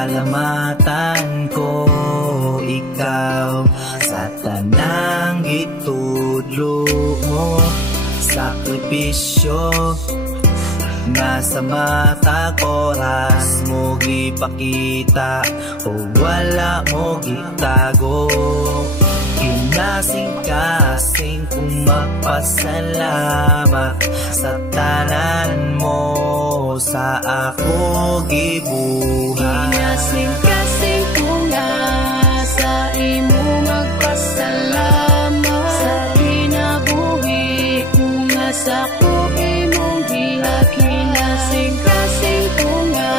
pasalamatan ko ikaw sa tanang itudlo mo. Sakripisyo nga sa mata oras mo gipakita o wala mo gitago. Kinasing-kasing kung magpasalamat sa tanan mo sa ako gibuhat. Kinasing-kasing kung nga sa imo magpasalamat sa kinabuhi kung nga sa ako imong gihat. Kinasing-kasing kung nga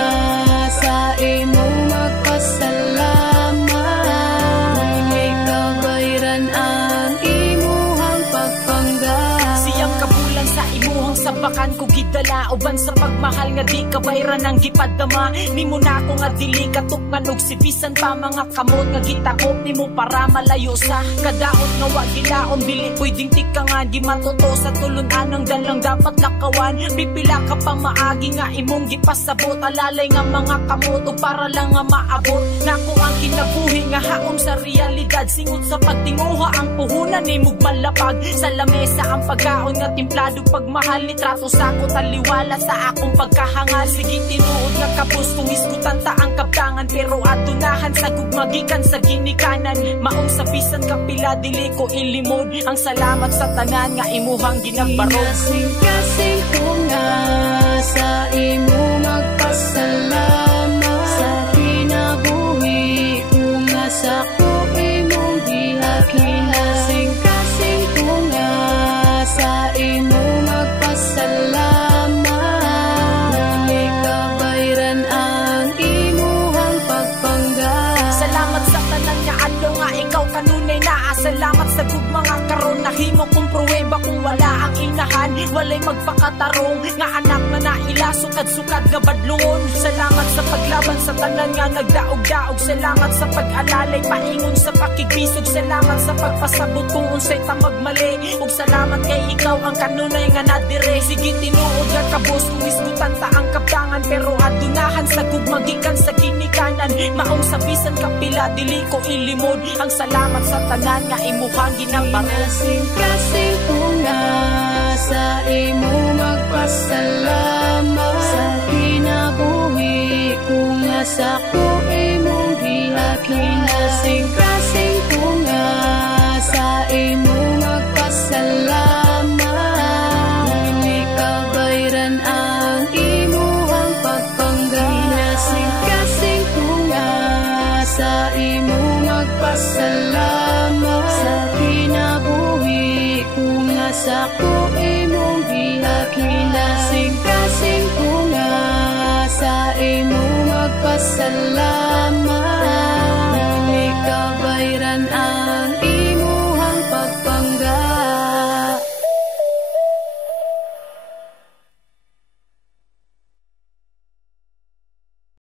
sa imo magpasalamat dili kabayran ang imuhang pagpangga. Siyang kabulan sa imuhang sabakan ko gidala uban sa pagmahal nga di kabayran ang gipadama. Nimo na ako nga dili katukman og sibisan pa mga kamot nga gitakop nimo para malayo sa kadaot nga wa gilaom. Dili pwedeng tikangan di matuto sa tulunan ang dalang dapat lakawan. Pipila ka pa maagi nga imong gipasabot alalay nga mga kamot o para lang nga maabot nako ang kinabuhi nga haom sa realidad. Singot sa pagtinguha ang puhunan nimog malapag sa lamesa ang pagkaon nga timplado pagmahal ni trato sa ako taliwala sa akong pagkahangal. Sige tinuod nga kapos kung iskutan ta ang kaptangan pero atunahan sa gugmagikan sa ginikanan. Maong sa bisan kapila dili ko ilimod ang salamat sa tanan nga imuhang ginagbarog. Kinasing-kasing kung nga sa imo magpasalamat sa kinabuhi kung nga sa ko imong gihat. Kinasing-kasing kung nga sa imo magpasalamat dili kabayran ang imuhang pagpangga. Salamat sa tanan nga adlaw nga ikaw kanunay naa. Salamat sa gugmanga karon nahimo kong pruweba kung wala ang inahan walay magpakatarong nga anak na naila sukad-sukad nga badlungon. Salamat sa paglaban sa tanan nga nagdaog-daog. Salamat sa pag-alalay paingon sa pakigbisog. Salamat sa pagpasabot kung unsay ta magmali ug salamat kay ikaw ang kanunay nga nadire. Sige tinuod nga kabos kung iskutan ta ang kaptangan pero adunahan sa gugmagikan sa ginikanan. Maong sa bisan kapila dili ko ilimod ang salamat sa tanan nga imuhang ginagbarog. Kinasing-kasing kung nga sa imo magpasalamat sa kinabuhi kung nga sa ko imong gihat. Kinasing-kasing kung nga sa imo magpasalamat dili kabayran ang imuhang pagpangga. Kinasing-kasing kung nga sa imo magpasalamat sa kinabuhi kung nga sa ko imong gihat. Kinasing-kasing kung nga sa imo magpasalamat